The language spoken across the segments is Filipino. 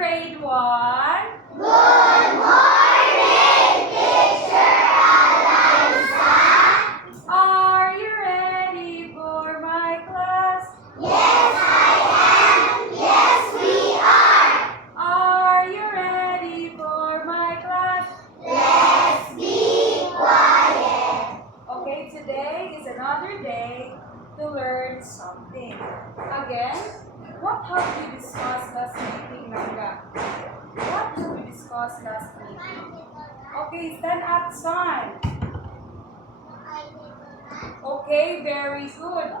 grade 1. Good morning, Teacher Alanza. Are you ready for my class? Yes, I am. Yes, we are. Are you ready for my class? Let's be quiet. Okay, today is another day to learn something. Again, what have we discussed last meeting, Nanga? What have we discussed last meeting? Okay, stand up, son. Okay, very good.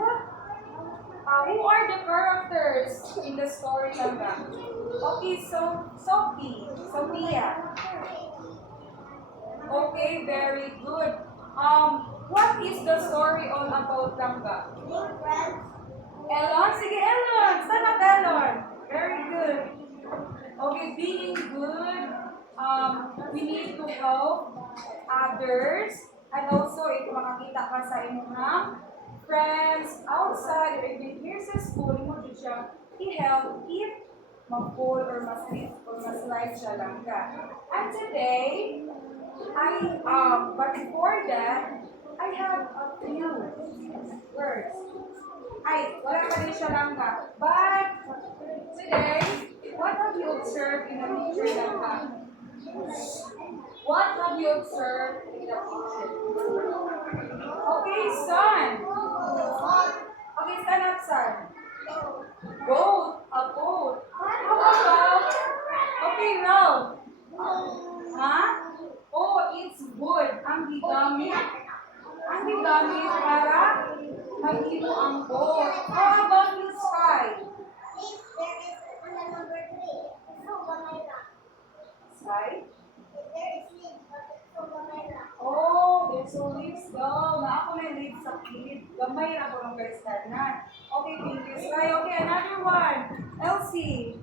What? Who are the characters in the story, Nanga? Okay, so Sophie, Sophia. Okay, very good. What is the story all about, Nanga? Elon? Sige, Elon! Stand up, Elon! Very good. Okay, being good, we need to help others. And also, if makakita ka sa inyong friends outside or even here sa school, mo dyan siya i-help if mag-fall or mas-lift or mas-light siya lang ka. And today, but before that, I have a few words. Wala pa rin siya lang ka. But today, what have you observed in the picture lang ka? What have you observed in the picture? Okay, son. Okay, stand up, son. Goat. A goat. How about? Okay, Ralph. Huh? Oh, it's wood. Ang gigamit para mahilo ang boat. How about the sky? Sky? Oh, there's no leaves daw. Na ako na yung leaves sa kilid. Gamay na ako ng guys na. Okay, thank you, Sky. Okay, another one. Elsie.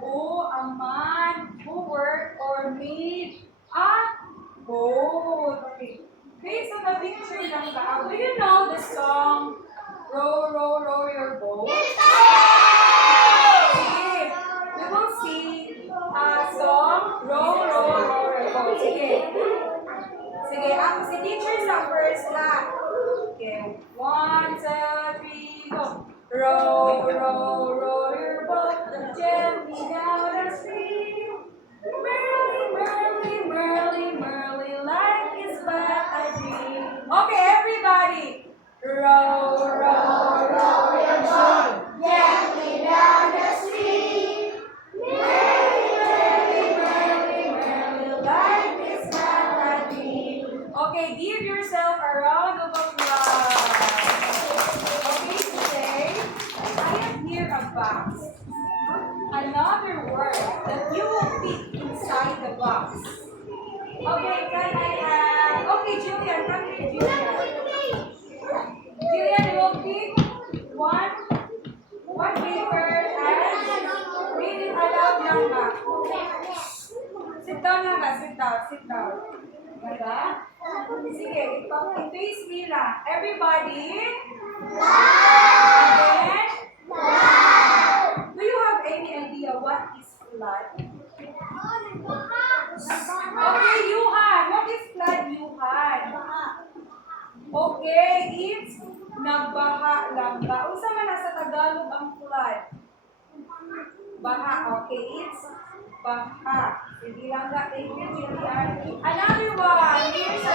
Oh, a man who worked or made a boat. Okay. Based on the picture lang ba? Do you know the song Row, Row, Row Your Boat? Sige. We will sing a song Row, Row, Row Your Boat. Sige. Sige. Ako si teacher sa first laugh. Okay. 1, 2, 3, go. Row, row, row your boat gently down the stream. Merrily, merrily, merrily, merrily, life is but a dream. Okay, everybody. Row, row, row your boat gently down the stream. Merrily, merrily, merrily, merrily, life is but a dream. Okay, give yourself a round of applause. Okay, today I have here a box. Another word that you will pick inside the box. Okay, can I have... Okay, Julian, come here, Julian. Julian, you will pick one paper and read it aloud lang ba? Sit down lang ba? Sit down. Ganda? Sige, i-face me lang. Everybody? Again? Do you have any idea what is flood? Okay, Yuhan. What is flood, Yuhan? Okay, it's nagbaha lang ba? Unsa man na sa Tagalog ang flood? Baha. Okay, it's baha. Sige lang ga. Thank you, Julian. Another one. Here's a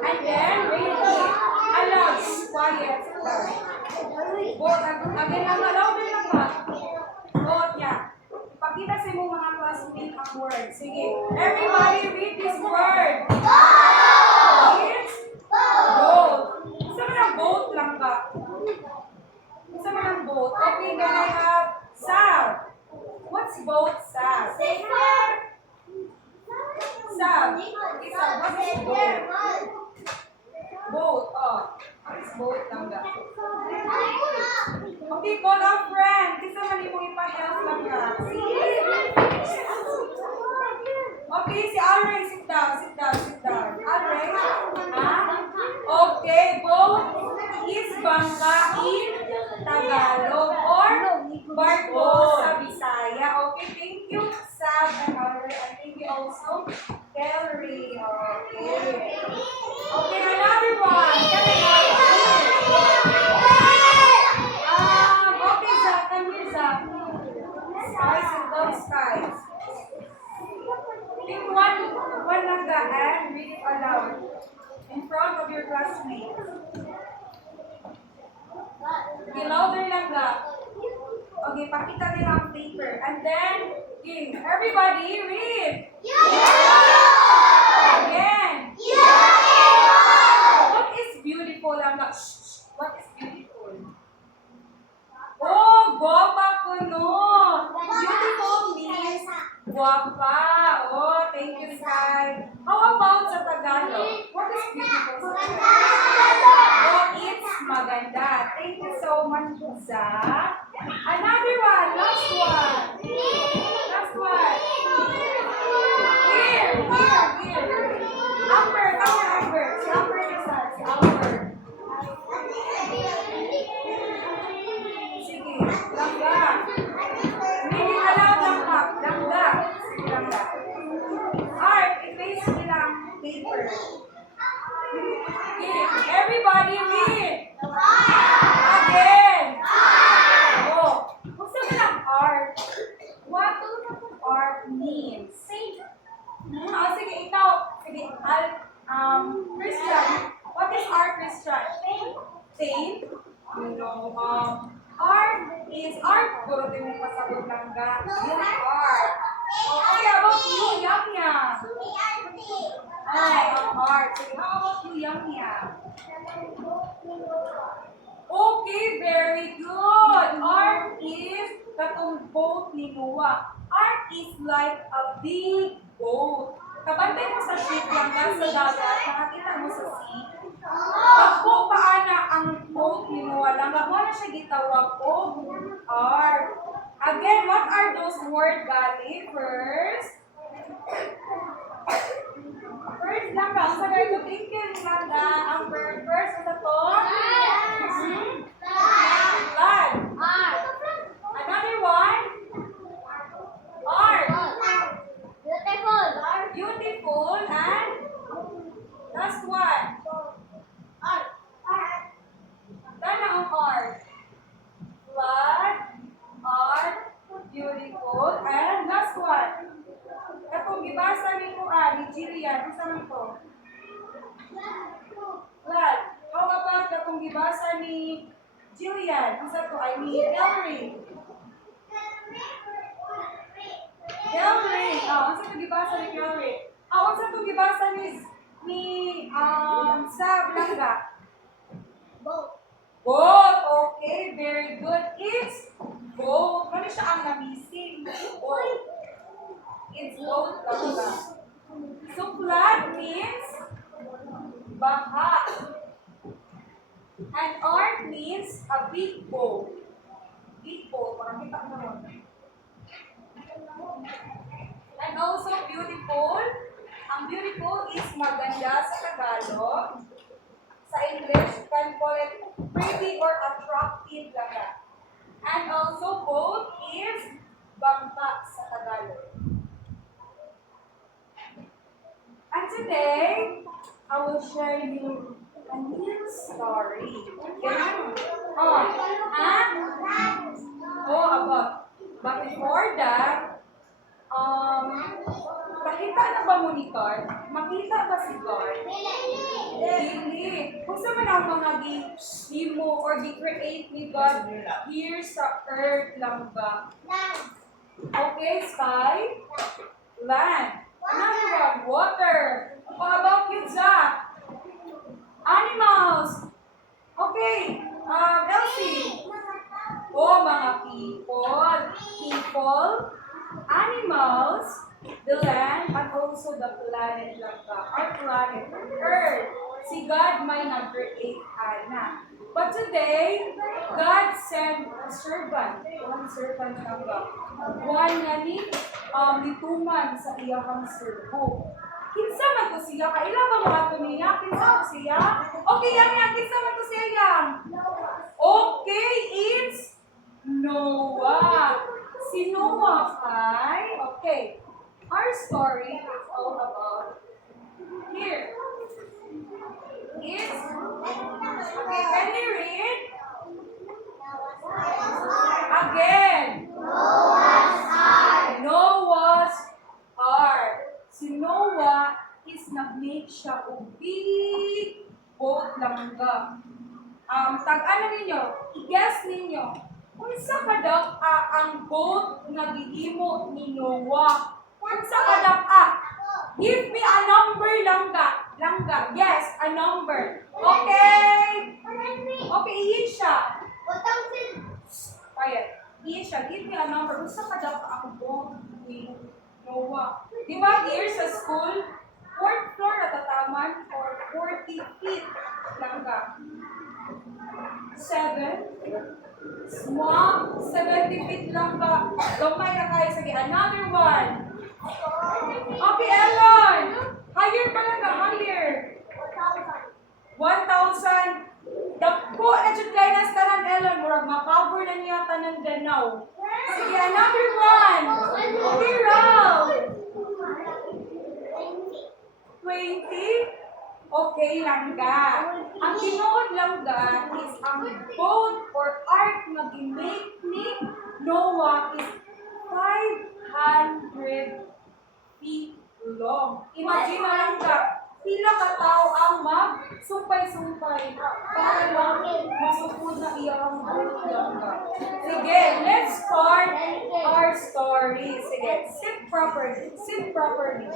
and then read it aloud. Quiet. Both. Again lang aloud lang ba? Both niya. Ipakita sa imong mga classmates ang word. Sige. Everybody read this word. It's boat. Isa man ang boat lang ba? Isa man ang boat. Okay, then I have Sal. What's boat, Sal? Sal. Isa, what is boat? Boat, oh. It's boat lang ba? Okay, call a friend. Kisa man imong ka. See? Okay, si Alray, sit down, sit down, sit down. Alray, ha? Okay, boat is bangka in Tagalog or barko sa Bisaya. Okay, thank you, Sam and Alray. And thank you also, Kelly. Okay. Okay, another one. Okay, Zach, come here, Zach. Skies and those skies. Pick one lang ka and read it aloud in front of your classmates. Okay, louder lang ka. Okay, pakita nila ang paper. And then, okay, everybody read. Again. What is beautiful? What is beautiful? Oh, guwapa ko no. Beautiful means guwapa. Oh, thank you, Sky. How about sa Tagalog? What is beautiful sa Tagalog? Oh, it's maganda. Thank you so much, Zach. Another one. Last one. Last one. Here. Amber, come here, Amber. Si Amber na sa. Si Amber. Sige, langga. Hindi alam langga. Langga. Sige, langga. Alright, erase nila ang paper. Okay, everybody read. Again. Oh, kung sabi ng art, what art means? Sige, ikaw. Sige, Christian. What is art, Christian? Paint? No. Art is art. Puro din mo pasagot lang ga. Yung art. Okay, how about you, Yang Yang? Ay, art. Sige, how about you, Yang Yang? Okay, very good. Art is katong boat ni Noah. Art is like a big boat. Kabantay mo sa ship lang ka sa dagat, nakakita mo sa sea. Ako paana ang boat ni Noah lang. Ako na siya gitawag o art. Again, what are those words, Gali? First lang ka. Sa very good thinking lang ka. Ang first, ano to? Flag. Another one? Art. Beautiful and last one. Dana ang art. Flag, art, beautiful, and last one. Katong gibasa ni ko ni Jillian, isa man to. Flag. How about katong gibasa ni Jillian? Isa to ay ni Ellery. Kelly. Unsa to gibasa ni Kelly? Unsa to gibasa ni Sab Langga? Boat. Okay, very good. It's boat. Ano siya ang na-missing? Boat. It's boat Langga. So flag means baha. And art means a big boat. Big boat. Makakita mo nun. And also beautiful. Ang beautiful is maganda sa Tagalog. Sa English, you can call it pretty or attractive lang. And also boat is bangka sa Tagalog. And today, I will share you a new story. But before that, nakita na ba mo ni God? Makita ba si God? Hindi. Kung sa man ang mga gi-mo or gi-create ni God here sa earth lang ba? Okay, sky, land. Another one, water. How about you, Zach? Animals. Okay, Elsie. Oh, mga people, animals, the land, and also the planet lang ka. Our planet, Earth. Si God may nag-create, ana. But today, God sent a servant. One servant lang ba? One nga nituman sa iyahang servo. Kinsa man to siya? Kaila ba mga tumiya? Kinsa man siya? Okay, yang kinsa man to siya? Okay, it's Noah. Si Noah ay, okay. Our story is all about here. Is, okay, can you read? Again. Noah's Ark. Si Noah is nag-make siya og big boat langga. Tag-ano ninyo? I-guess ninyo. Unsa kadak ang boat nga gihimo ni Noah? Unsa kadak Give me a number langga. Langga. Yes, a number. Okay. Okay, iyin siya. Quiet. Iyin siya. Give me a number. Unsa kadak ang boat ni Noah? Di ba here sa school, 4th floor natataman or 40 feet langga? 7? Small, 70 feet lang ba? Lumay na kayo. Sige, another one. Okay, Ellen. Higher pa lang ka, higher. 1,000. Dako na dyan kayo na tanan, Ellen. Murag ma-cover na niya tanan ganaw. Sige, another one. Okay, Ralph. 20? Okay, langga. Ang tinuod langga is ang boat or ark na gimake ni Noah is 500 feet long. Imagine na langga, pila ka tao ang mag-sumpay-sumpay para lang masukod na iyang boat langga. Sige, let's start our story. Sige, sit properly. Sit properly.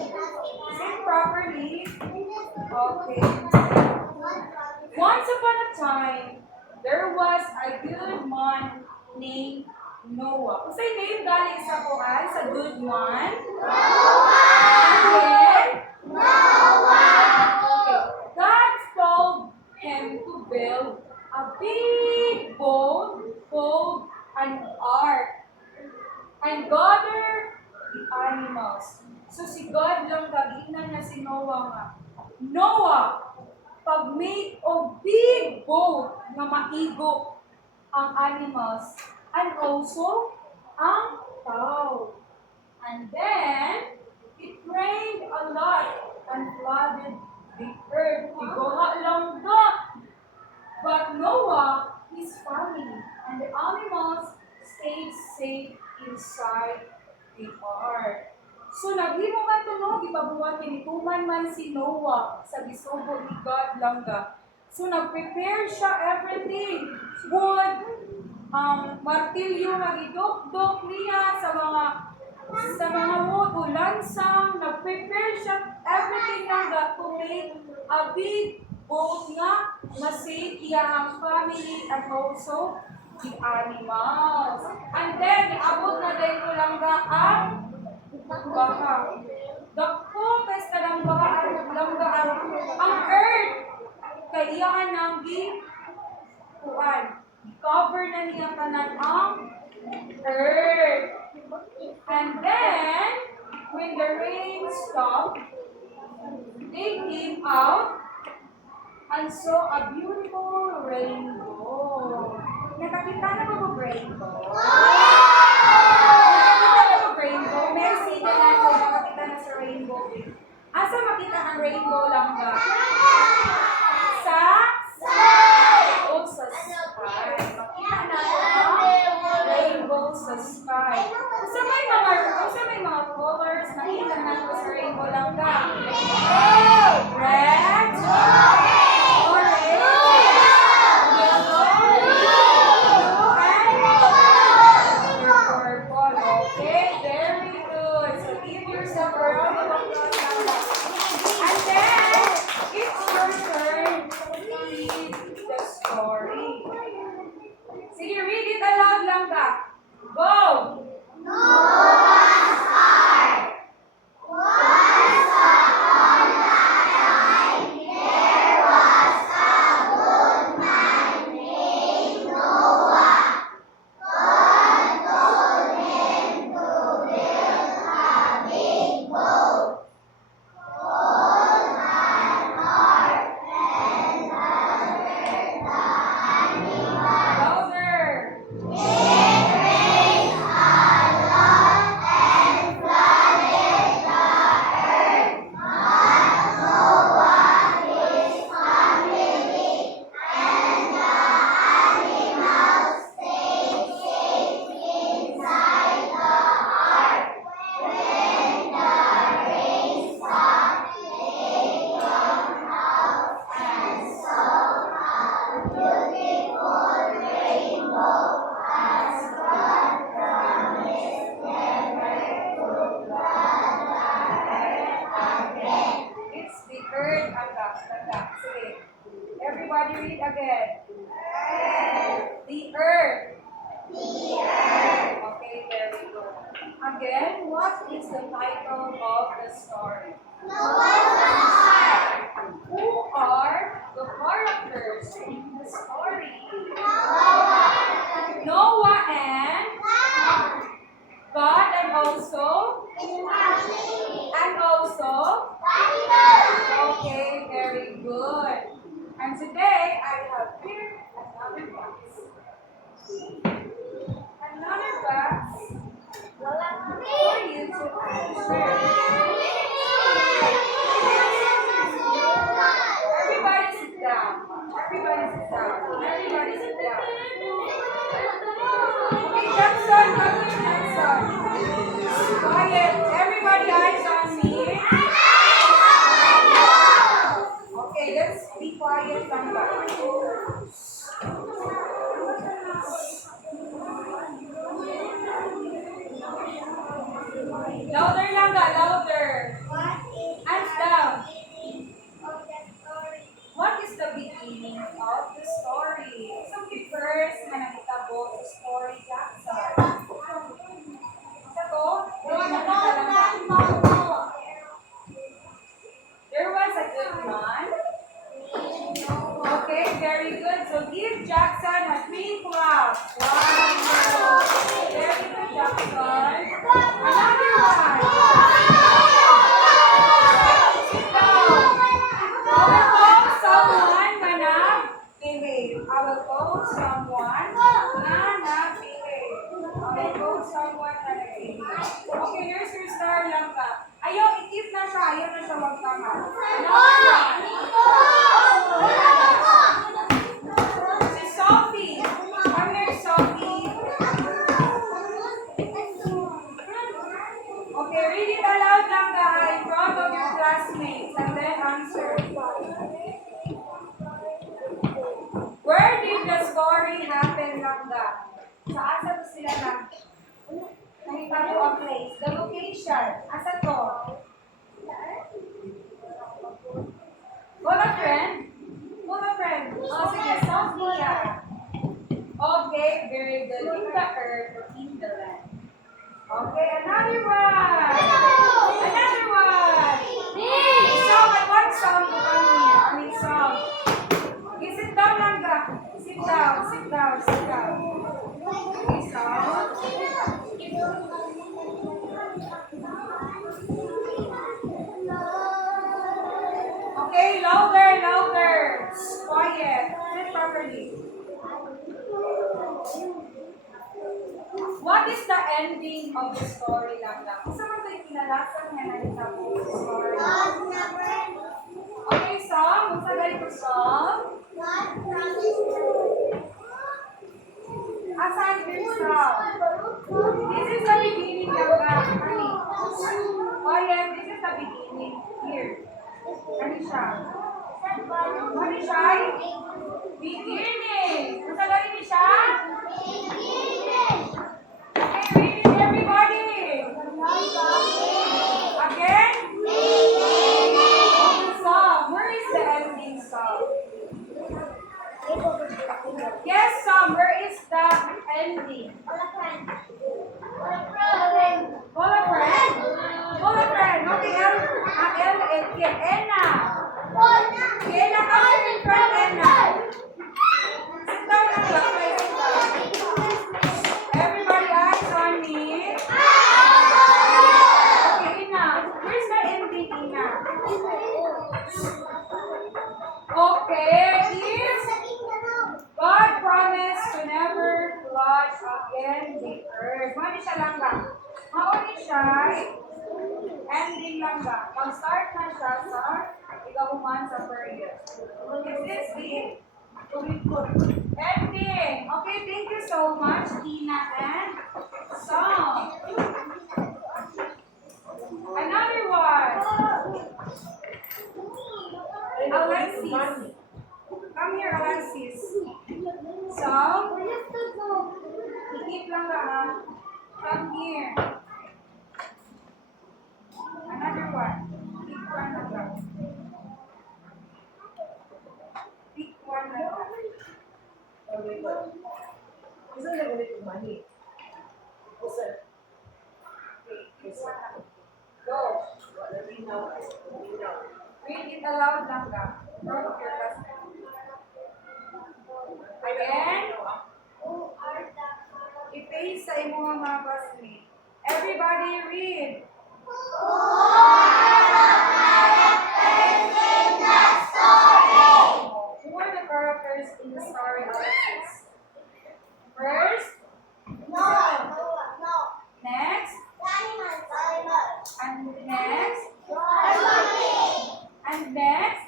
Sit properly. Okay. Once upon a time, there was a good man named Noah. Kung sa'yo name galing sa Quran, sa good man? Again? Okay. God told him to build a big boat called an ark and gather the animals. So si God lang kaginan na si Noah nga. Noah, pag-make o big boat na maigo ang animals and also ang tao. And then, it rained a lot and flooded the earth. Igoha lang da. But Noah, his family, and the animals stayed safe inside the ark. So naghimo man to no, gipabuhat kinituman man si Noah sa gisugo ni God langga. So nag-prepare siya everything. Wood, martilyo nga gidok-dok niya sa mga wood o lansang. Nag-prepare siya everything langga to make a big boat nga masave iya ang family and also the animals. And then, abot na din ko langga ang baka. Dako, basta lang baka ang earth. Kaya nang kuan. Cover na niya kanan ang earth. And then, when the rain stopped, they came out and saw a beautiful rainbow. Nakakita na ba ang rainbow? Rainbow. Merci na natin makakita na sa rainbow. Asa makita ang rainbow lang ba? Sa sky. O sa sky. Makita natin ang rainbow sa sky. Sa may mga colors na kita natin sa rainbow lang ba? Red. Orange. Yellow. Okay, very good. So give yourself a round of applause. And then, it's your turn to read the story. Sige, read it aloud lang ka. Go! Noah's Ark. Once upon a time, there was a good man named Everybody read again. The earth. Okay, very good. Again, what is the title of the story? Who are the characters in the story? Noah and God and also okay, very good. And today I have here another box. Another box for you to answer. Everybody sit down. Everybody sit down. Everybody sit down. Okay, Jackson, Dr. Jackson. Quiet. Everybody eyes on me. Okay, let's be quiet lang ba? Louder lang ba? Louder. Hands down. What is the beginning of the story? So, first, nakita sa story, Jackson. Sago, there was a good man. Okay, very good. So, give Jackson a 3 clap. Wow. Very good, Jackson. Another one. Sit down. I will call someone na nag-behave. I will call someone na nag-behave. I will call someone na nag-behave. Okay, here's your star lang ka. Ayaw, i-keep na siya. Ayaw na siya magtama. Si Sophie. Come here, Sophie. Okay, read it aloud lang ka in front of your classmates and then answer. Where did the story happen lang ka? Saan sa to sila na? Nakita mo ang place. The location. Asa to? Call a friend. Call a friend. Oh, sige. Sophia. Okay, very good. In the earth or in the land. Okay, another one. Another one. Song, I want song to come here. I mean song. Okay, sit down lang ka. Sit down, sit down, sit down. Okay, song. Okay, louder, louder. Quiet. Sit properly. What is the ending of the story lang lang? Kung saan ito yung kinalasan nga na po sa story? Okay, song. Kung saan galing ko song? Asan yung song? This is the beginning lang lang. Honey. Oh yeah, this is the beginning. Here. Ano siya? Ano siya? Beginning. Kung saan galing siya? Okay, read it everybody. Again? The song. Where is the ending song? Yes, Sam. Where is the ending? Call a friend. Call a friend. Okay, Enna. Enna, come here in front, Enna. Sit down lang ba? Sit down. Everybody eyes on me. Okay, Ina. Where's the ending, Ina? Okay, is God promised to never flood again the earth. Mali siya lang ba? Mauli siya. Ending lang ba? Mag-start na siya sa ikabuman sa period. Is this the ending? Okay, thank you so much, Tina and Song. Another one. Alexis. Come here, Alexis. Song. Ikip lang ba? Come here. Another one. Pick one na lang. Pick one na Go. Read it aloud lang ka. Again. I-paste sa imong mga classmates. Everybody read. Who are the characters in the story, Alexis? First, next, and next, and next.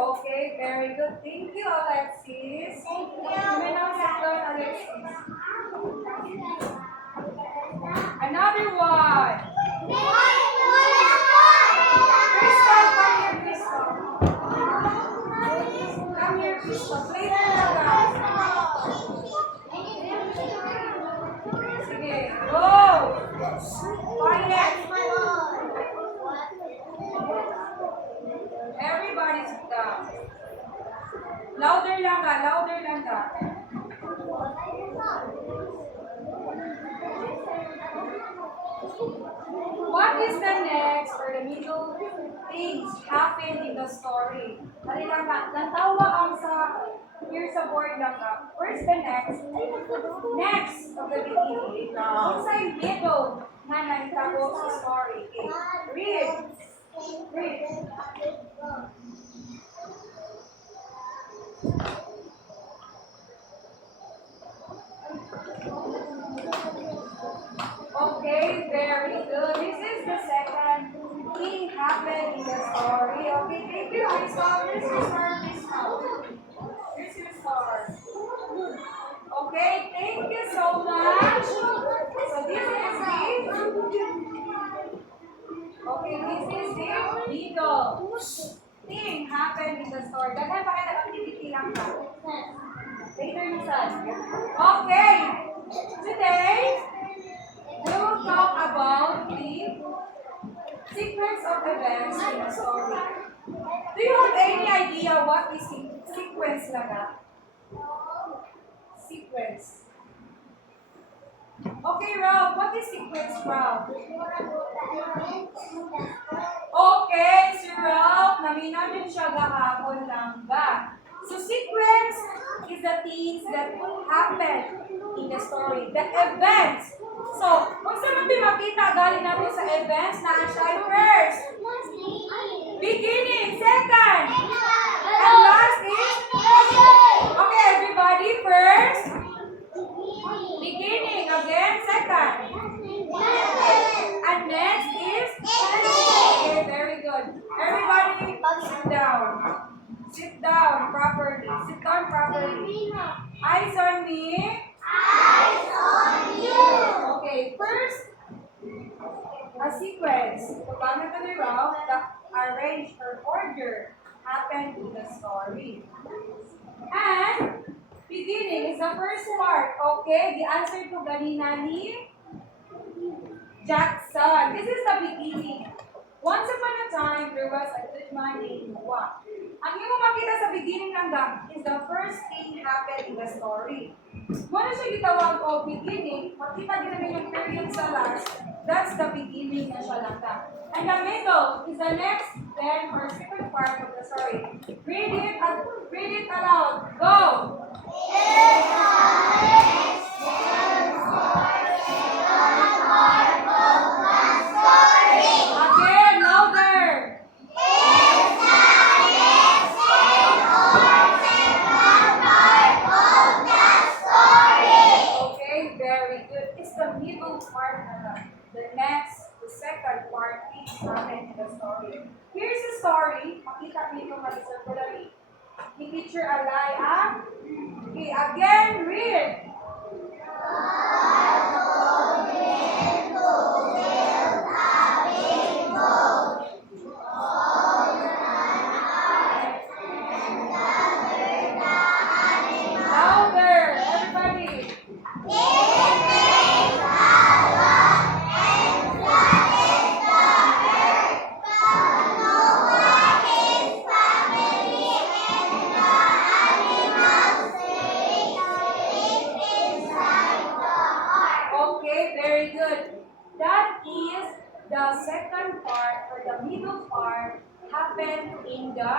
Okay, very good. Thank you, Alexis. You may now sit down, Alexis. Another one. Crystal, come here, Crystal. Come here, Crystal. Play na lang. Sige, go. Quiet. Everybody sit down. Louder lang ka, louder lang ka. What is the next or the middle things happen in the story? Dali lang ka. Nantawa ang here sa board lang ka. Where's the next? Next of the beginning. Inside middle na nagtago sa story. Okay. Read. Read. Okay, very good. This is the second thing happened in the story. Okay, thank you, Crystal. Here's your star, Crystal. Here's your star. Okay, thank you so much. So this is the middle thing happened in the story. Daghan pa kayo activity lang ka. Later na son. Okay, today we will talk about the sequence of events in a story. Do you have any idea what is sequence lang? Sequence. Okay, Rob, what is sequence, Rob? Okay, Sir Rob, naminaw din siya gahapon lang ba? So sequence is the things that happen in the story, the events. So, kung saan natin makita galing natin sa events na siya first, beginning, second, and last is, okay, everybody, first, beginning, again, second, and next is, okay, very good. Everybody, sit down. Sit down properly. Sit down properly. Eyes on me. Eyes on you. Okay, first, a sequence. Gamit na raw, the arrange or order happened in the story. And beginning is the first part. Okay, the answer to ganina ni Jackson. This is the beginning. Once upon a time, there was a good man named Noah. Ang iyong makita sa beginning ng is the first thing happened in the story. Muna siya gitawag o beginning, makita din namin yung period sa last, that's the beginning na siya lang. And the middle is the next then or second part of the story. Read it aloud. Go! Again, louder! Okay, very good. It's the middle part na the next, the second part is happened in the story. Here's the story. Makita niyo itong circularly. I-picture a lie, Okay, again, read. Louder, everybody. the second part or the middle part happened in the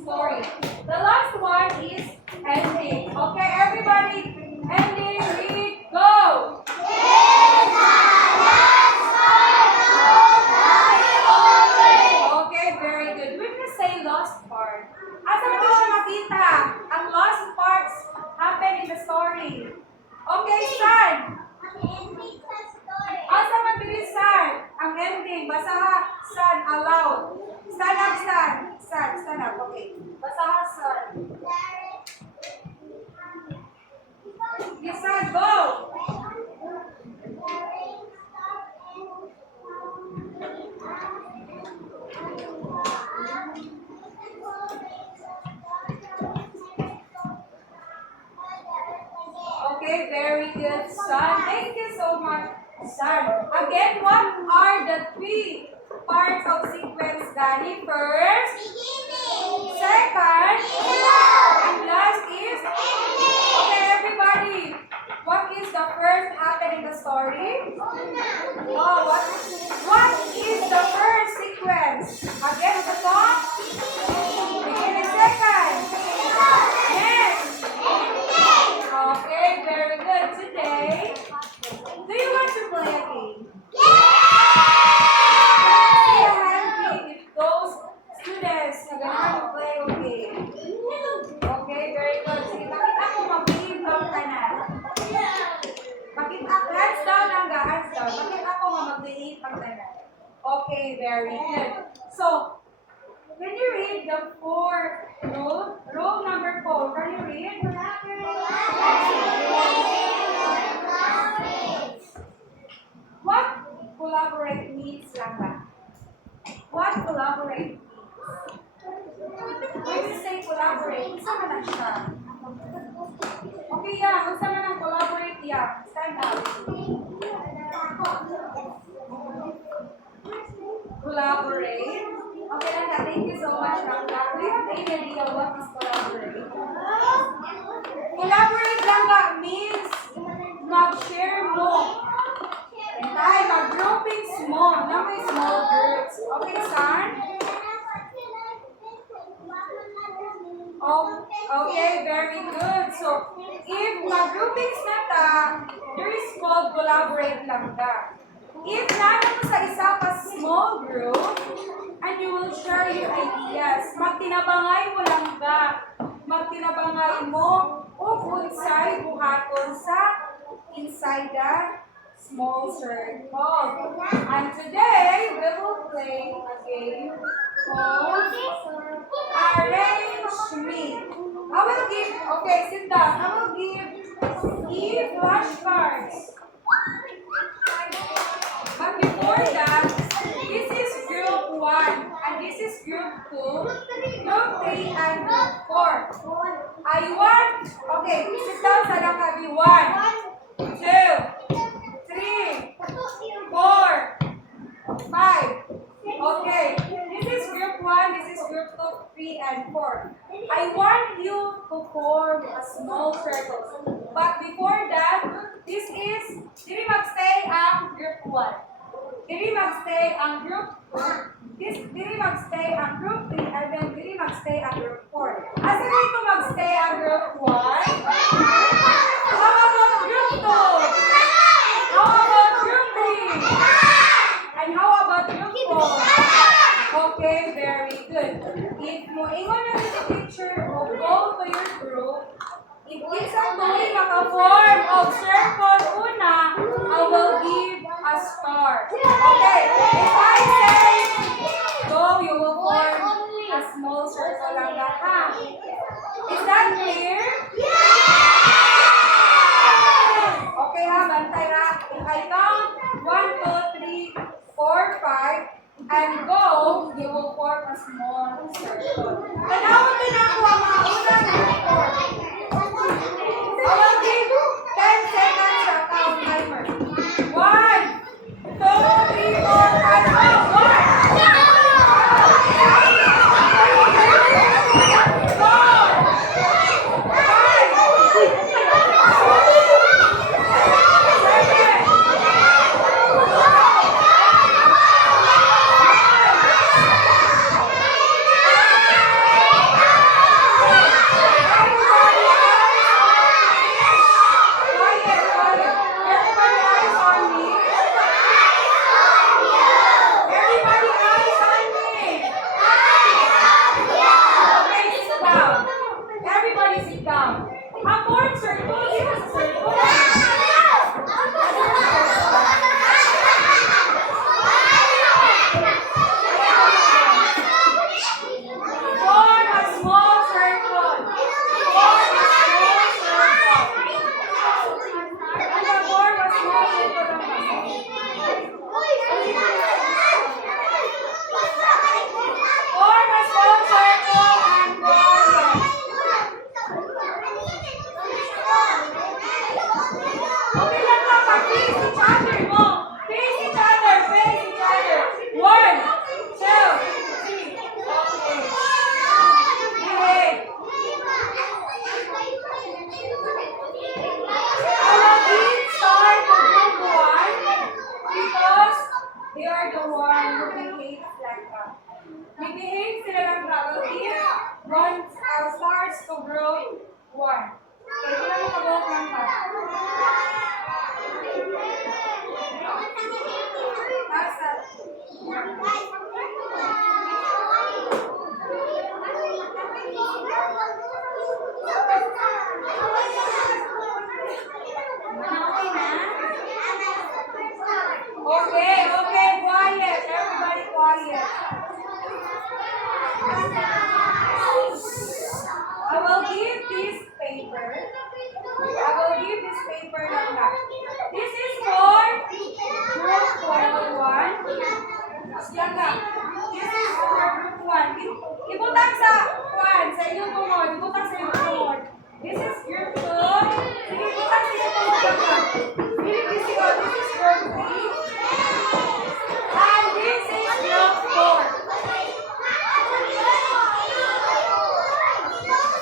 story. The last one is ending. Okay, everybody, ending, read, go! Okay, very good. When we say lost part, asa mo siya makita? Ang lost parts happen in the story. Okay, son. Asa mabilisan? Ang ending. Basa ha, son, aloud. Stand up, son. Son, stand up. Okay. Basa ha, son. Yes, son, go. Okay, very good, son. Thank you so much, son. Again, what are the three parts of sequence, Danny? First, second, and last is? Okay, everybody. What is the first happen in the story? Oh, what is the first sequence? Again, at the top? Beginning second. Yes. Okay, very good. Today, do you want to play a game? Say a hand game if those students are gonna play a game. Okay, very good. Sige, bakit ako mag-game ang tanan? Bakit ako, hands down lang ga, hands down. Bakit ako mag-game ang tanan? Okay, very good. So, can you read the rule number 4? Can you read? What collaborate means lang ba? What collaborate means? When you say collaborate, isa man lang siya. Okay, yeah. Isa man ang collaborate, yeah. Stand up. Collaborate. Okay, Ranga, thank you so much, Ranga. Do you have any idea what is collaborate? Collaborate, Ranga, means mag-share mo. Tay, mag-grouping small, na may small groups. Okay, son? Oh, okay, very good. So, if mag-groupings na ta, there is called collaborate lang ta. If nana mo sa isa ka small group, and you will share your ideas, magtinabangay mo lang ka. Magtinabangay mo o unsay buhaton sa inside the small circle. And today, we will play a game called Arrange Me. I will give, okay, sit down. I will give flashcards. But before that, this is group 1, and this is group 2, group 3, and group 4. I want, okay, sit down sa nakabi. 1, 2, 3, 4, 5. Okay, this is group 1, this is group 2, 3, and 4. I want you to form a small circle. But before that, this is, dili magstay ang group 1. Dili magstay ang group 2. Dili magstay ang group 3, and then dili magstay ang group 4. Asa dito magstay ang group 1? How about group 2? How about group 3? And how about group 4? Okay, very good. If mo ingon na sa teacher o go to your group, if isang tuloy maka-form of circle una, I will give a star. Okay, if I say go, you will form a small circle lang ha. Is that clear? Okay ha, bantay ha. If I count 1, 2, 3, 4, 5, and go, you will form a small circle. Tanawin din ako ang mga unang report. I will give 10 seconds sa count timer. 1, 2, 3, 4, 5, go! 1, 2, 3, 4, 5, 6, 7, 8, 9, 10. are the one who behaves like that. Behave sila lang ka. We'll give one stars to group 1. Okay, sila mo kabuok lang ka. Asa. Okay, quiet. Everybody quiet. I will give this paper. Lang lang. This is for group 1. Yan lang. This is for group 1. Ibutang sa 1. Sa inyong tungod. This is group 2. Sige, ibutang sa inyong tungod lang lang. This is group 3. And this is group 4.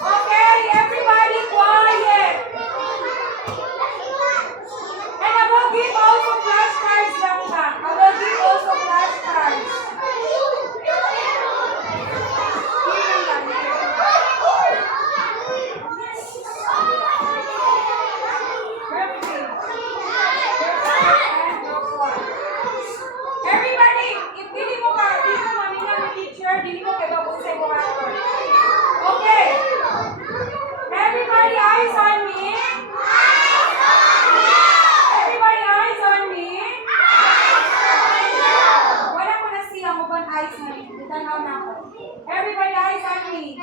Okay, everybody quiet. And I will give also flashcards lang ka. Here lang. Everybody, if dili mo mamina ni teacher, dili mo kay babong sa imo ato. Okay. Everybody eyes on me. Everybody eyes on me. Wala ko na siya mo ban eyes on me. Tanaw na ako. Everybody eyes on me.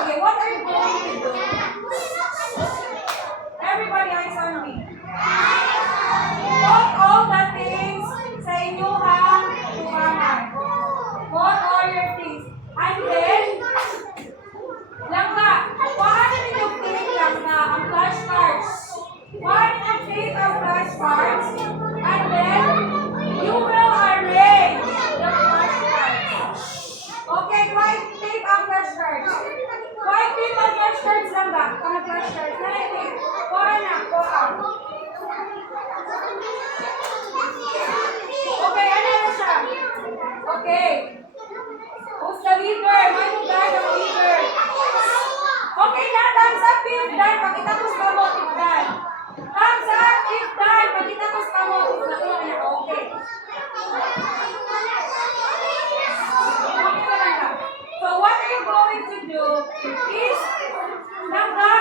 Okay, what are you going to do? Everybody eyes on me. Put all the things sa inyong tubangan. Put all your things. And then, langka, paano ninyo take langka ang flashcards? Paano ninyo take ang flashcards? And then, you will arrange the flashcards. Okay, quiet take ang flashcards. Quiet take ang flashcards langka. Ang flashcards. Nalaitin. Kuha na. Okay, ano na siya? Okay. Who's the leader? May mong ang leader. Okay na, thumbs up if done. Pakita ko sa kamot if done. Thumbs up if done. Pakita ko sa kamot if done. Okay. Okay ka lang ka. So what are you going to do is, langka.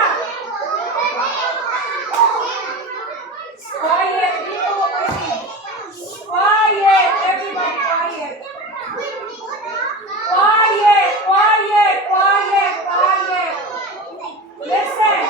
Quiet. Dito mo kasi. Quiet. Everybody quiet. Quiet. Listen.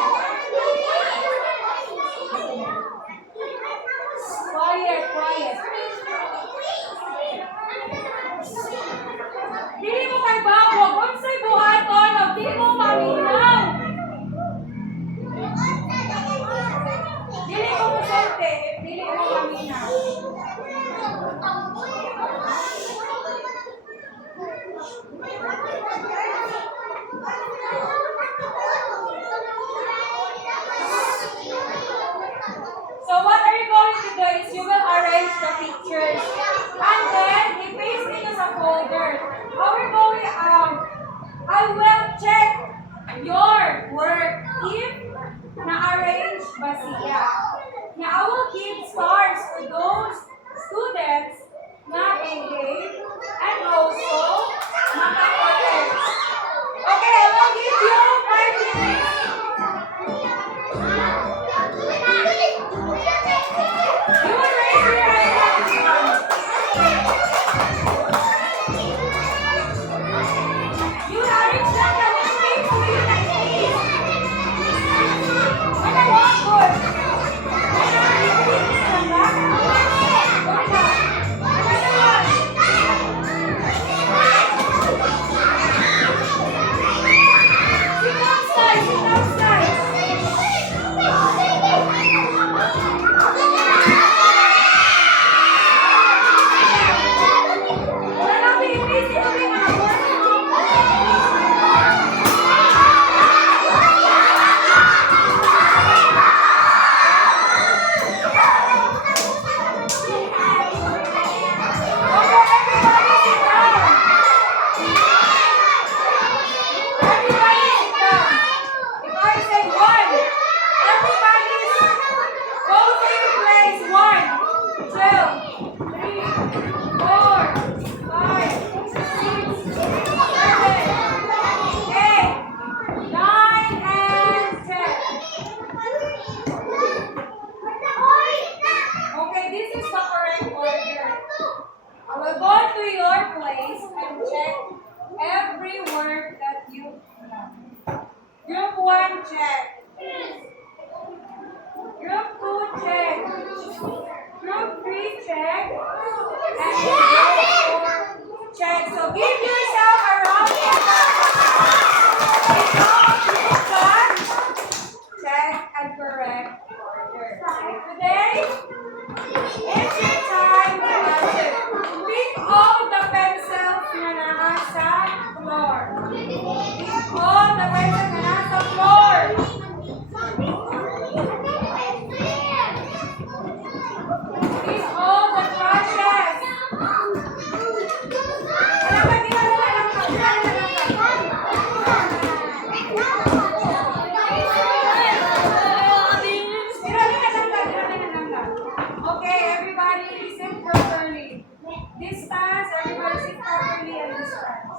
to your place and check every word that you know. Group 1, check. Group 2, check. Group 3, check. And group 4, check. So give yourself a round of applause. Check and correct order. Today, it's your time to answer. Pick all the pencils na nasa floor. Pick all the pencils na nasa floor. Pick all the brushes. Alam ka, di ba lang ka? Di ba lang ka? Okay, everybody sit properly. Distance, everybody sit properly and distance.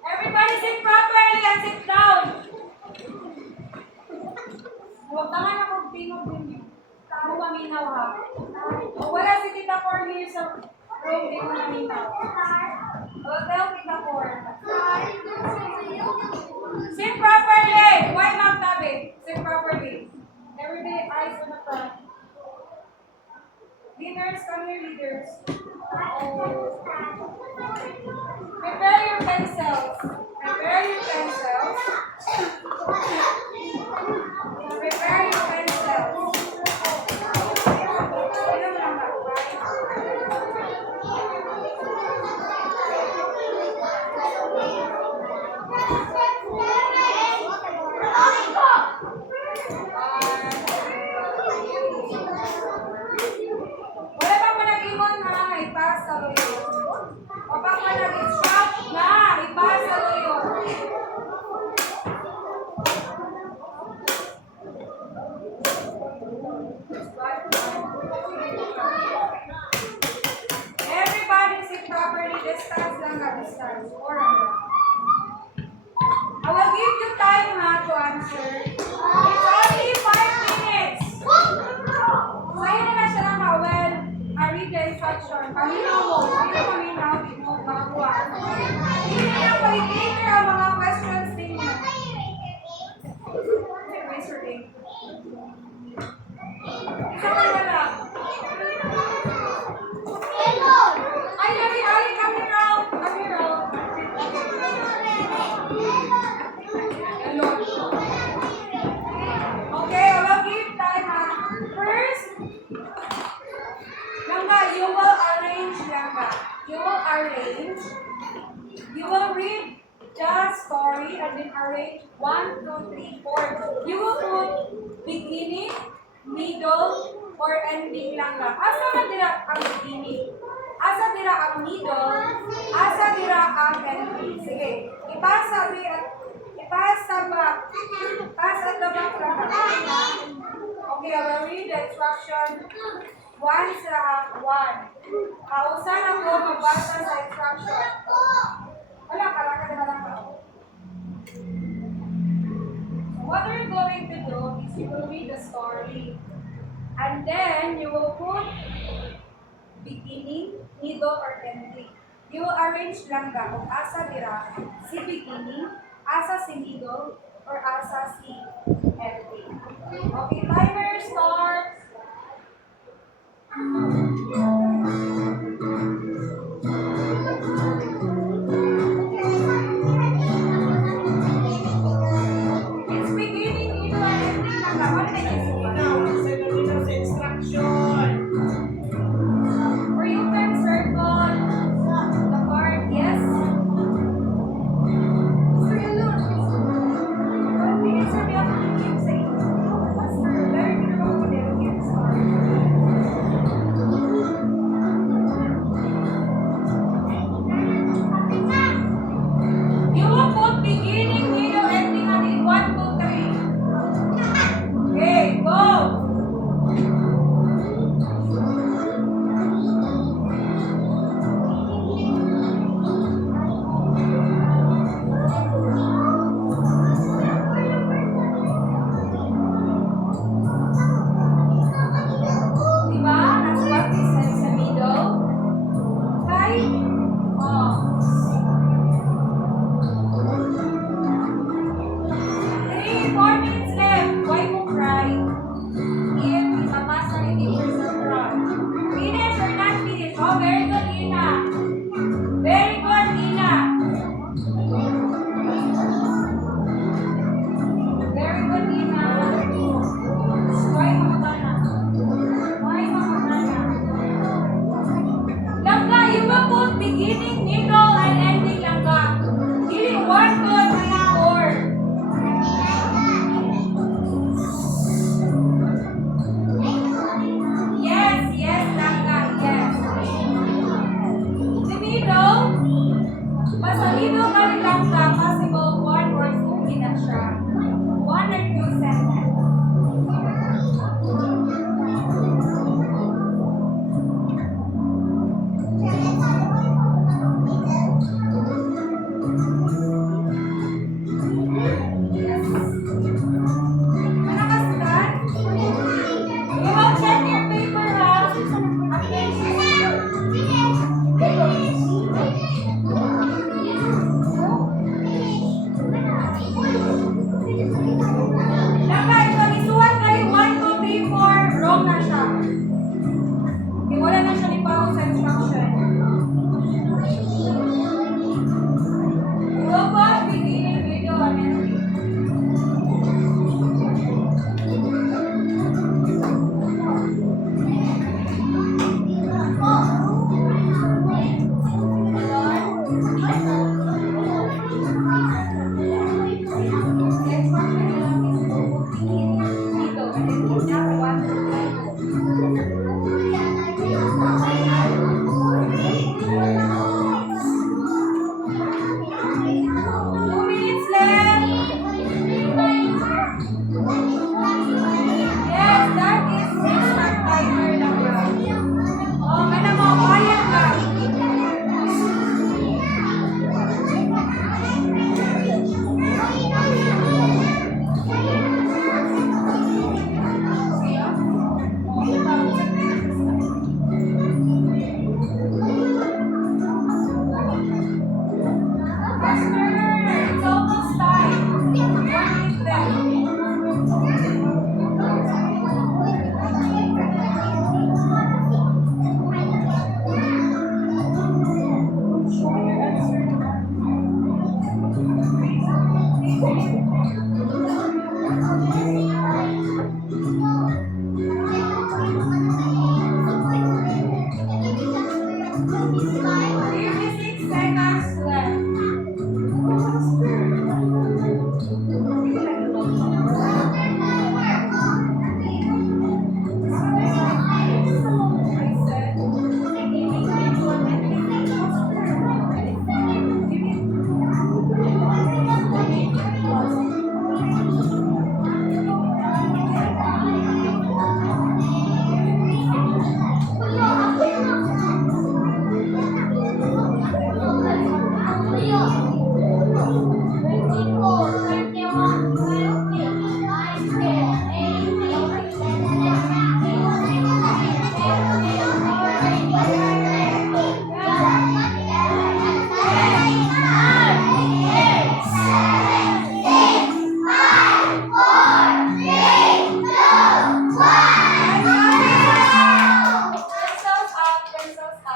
Everybody sit properly and sit down. Huwag naman ako tingog din yun. Tamo maminaw ha. O wala si Tita Cor here sa room, di mo maminaw. O tell Tita Cor. Sit properly. Why not, Tabi? Sit properly. Everybody eyes on the front. Leaders, come here, leaders. Prepare your pencils. Prepare your pencils. Prepare your pencils. Wala pa mo nag-iwan ha, ipasa loyo. O pa mo nag-instruct na, ipasa loyo. Everybody sit properly, distance lang na, distance. I will give you time ha to answer. It's only 5 minutes. Sa'yo na siya lang ha, well, I read the instruction. Paminaw mo, hindi paminaw, di mo makakuha. Hindi na pa-cater ang mga questions din niya. Raise your name. Isa ka na lang. Ay, Ali, come here out. Come here out. Hello. Okay, I will give time ha. First, Langga, you will arrange, Langga. You will arrange. You will read the story and then arrange 1, 2, 3, 4. You will put beginning, middle, or ending Langga. Asa man dira ang beginning? Asa dira ang middle? Asa dira ang ending? Sige, ipasa ba? Pass at the back Langga. Okay, I will read the instruction. 1 sa 1. Kausan ako magbasa sa instruction. Wala ka lang. What we're going to do is you will read the story. And then you will put beginning, middle, or ending. You will arrange lang ka kung asa dira si beginning, asa si middle, or asa si ending. Okay, timer starts. It's beginning, middle, and ending lang ka. What did I or you can circle the part, yes? So you look. What minutes are we up to keep saying? What's the very good about the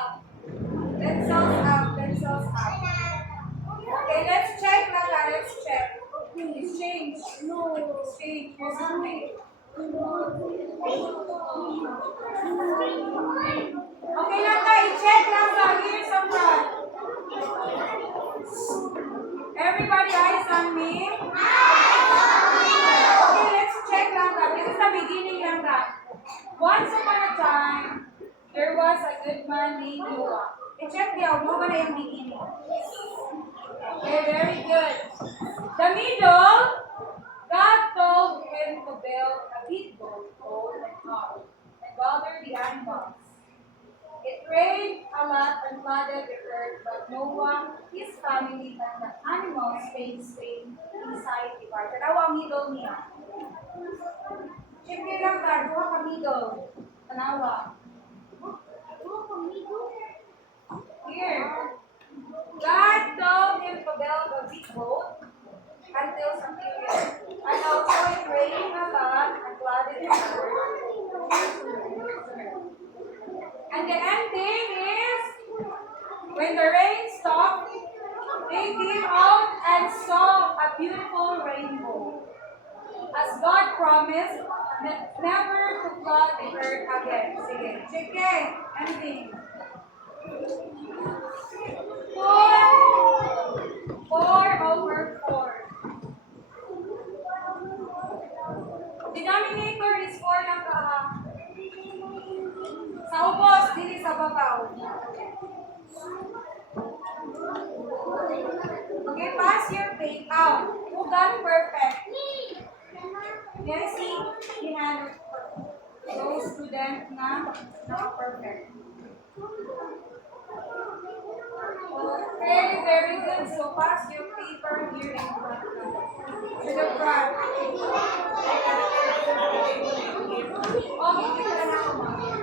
up. Pencils up. Pencils up. Okay, let's check lang ha. Let's check. Exchange. Exchange. Here's something. Okay lang ka. I-check lang ka. Here's some front. Everybody eyes on me. Okay, let's check lang ka. This is the beginning lang ka. Once upon a time, there was a good man named Noah. I-check niyo. Mo ba na yung beginning? Okay, very good. The middle, God told him to build a big boat called an ark and gather the animals. It rained a lot and flooded the earth, but Noah, his family, and the animals stayed safe inside the ark. Tanawa ang middle niya. Siyempre lang ka, duha ka middle. Tanawa. Here. God told him to build a big boat until some period. And also it rained a lot and flooded the earth. And the ending is when the rain stopped, they came out and saw a beautiful rainbow. As God promised, never to flood the earth again. Sige, sige, ending. 4/4. Denominator is 4 lang ka. Sa ubos, dili sa babaw. Okay, pass your plate out. Who got perfect? Yes, see, hinanap ko. Those student na naka-perfect. Okay, very good. So pass your paper here in front. To the front. Okay, kita na ako, ma'am.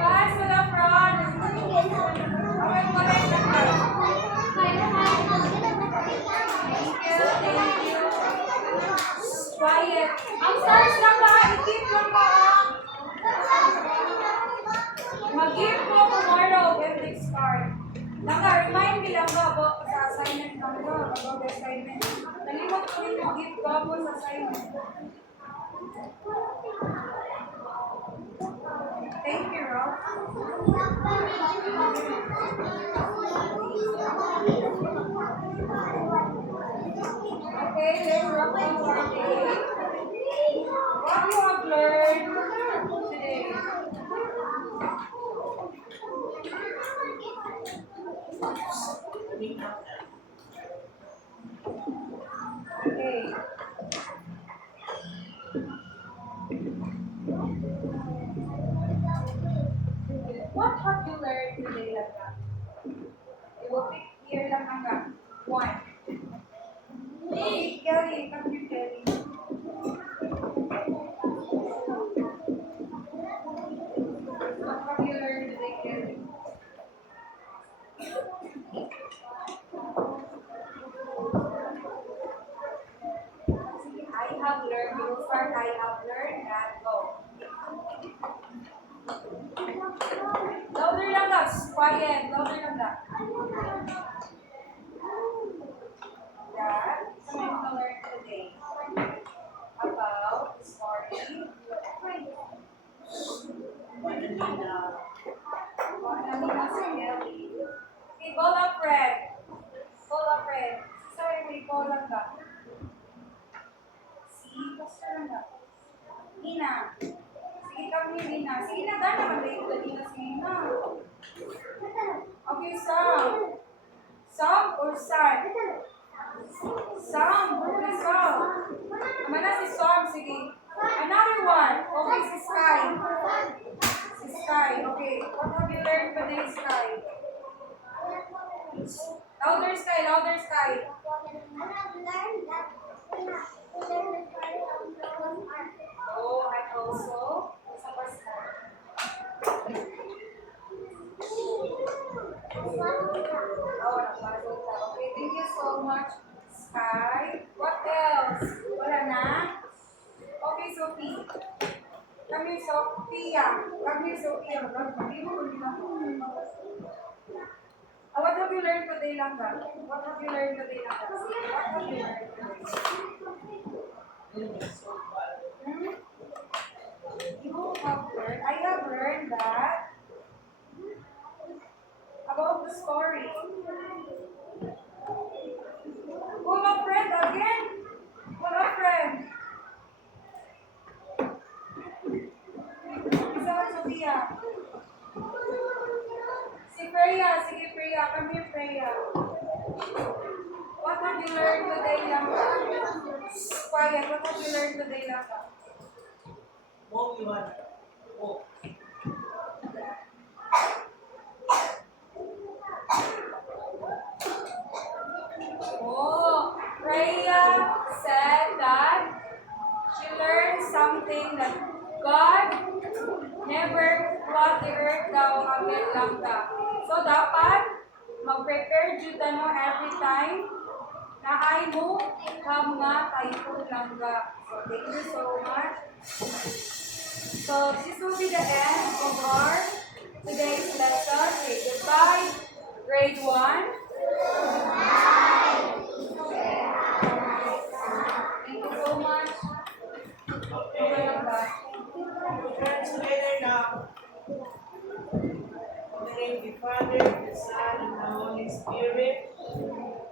Pass to the front. Okay, correct na ka. Thank you. Quiet. Ang stars lang ba? I-keep lang ba? Mag-give ko tomorrow when they start. Naka-remind me lang ba about sa assignment ng ko, about the assignment. Nalimot ko rin yung give ko po sa assignment. Thank you, Rob. Okay, let's rock on for today. What you have learned today? Okay. What have you learned today, Lata? You will pick here lang hanggang 1. Hey, Kelly, come here, Kelly. What have you learned today, Kelly? I have learned. You will start. I have learned and go. Louder lang ka. Quiet. Louder lang ka. That something to learn today about the story. Okay, ball up red. Ball up red. Sorry, may ball lang ka. Basta lang ka. Nina. Sige kami, Nina. Sige na, gana ka rin ka, Nina. Sige na. Okay, Sam. Sam or San? Sam. Okay, Sam. Naman na si Sam. Sige. Another one. Okay, si Sky. Si Sky. Okay. What have you learned today, Sky? Louder, Sky. Louder, Sky. I have learned that so much, Sky. What else? Wala na? Okay, Sophie. Come here, Sophia. Come here, Sophia. What have you learned today, Langga? What have you learned today, Langga? What have you learned today? Hmm? You have learned, I have learned that about the story. Pull a friend again. Pull a friend. Isa ka, Sophia. Si Freya. Sige, Freya. Come here, Freya. What have you learned today, Langga? Quiet. What have you learned today, Langga? Oh, Freya said that she learned something that God never flood the earth daw again lang ta. So, dapat mag-prepare dito no every time na ay mo kam nga typhoon lang ga. So, thank you so much. So, this will be the end of our today's lesson. Say goodbye, grade 1. Thank you so much. Okay lang ba? Friends together now. In the name of the Father, the Son, and the Holy Spirit,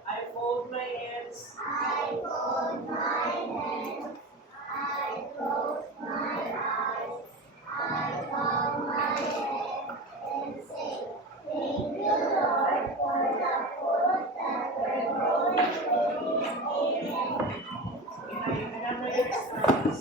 I fold my hands. I fold my hands. I close my eyes. I bow my head and say, thank you, Lord, for the food that we're going to eat. Amen. And I remember your smiles.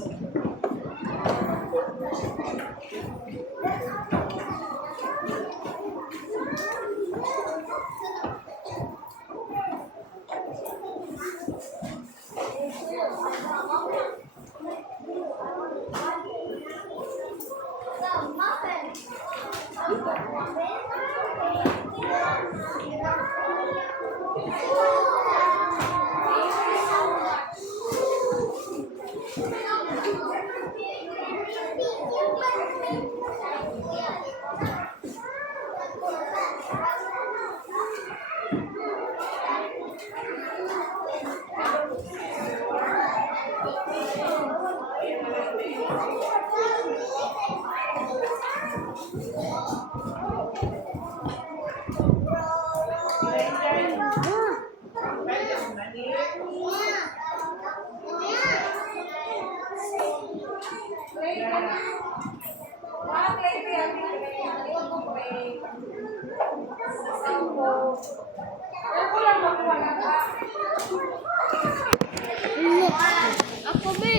The muffin. Play ka na. Play ka yan. Play. Sa cellphone. Pero ko lang magkuha na ka. Ako, be.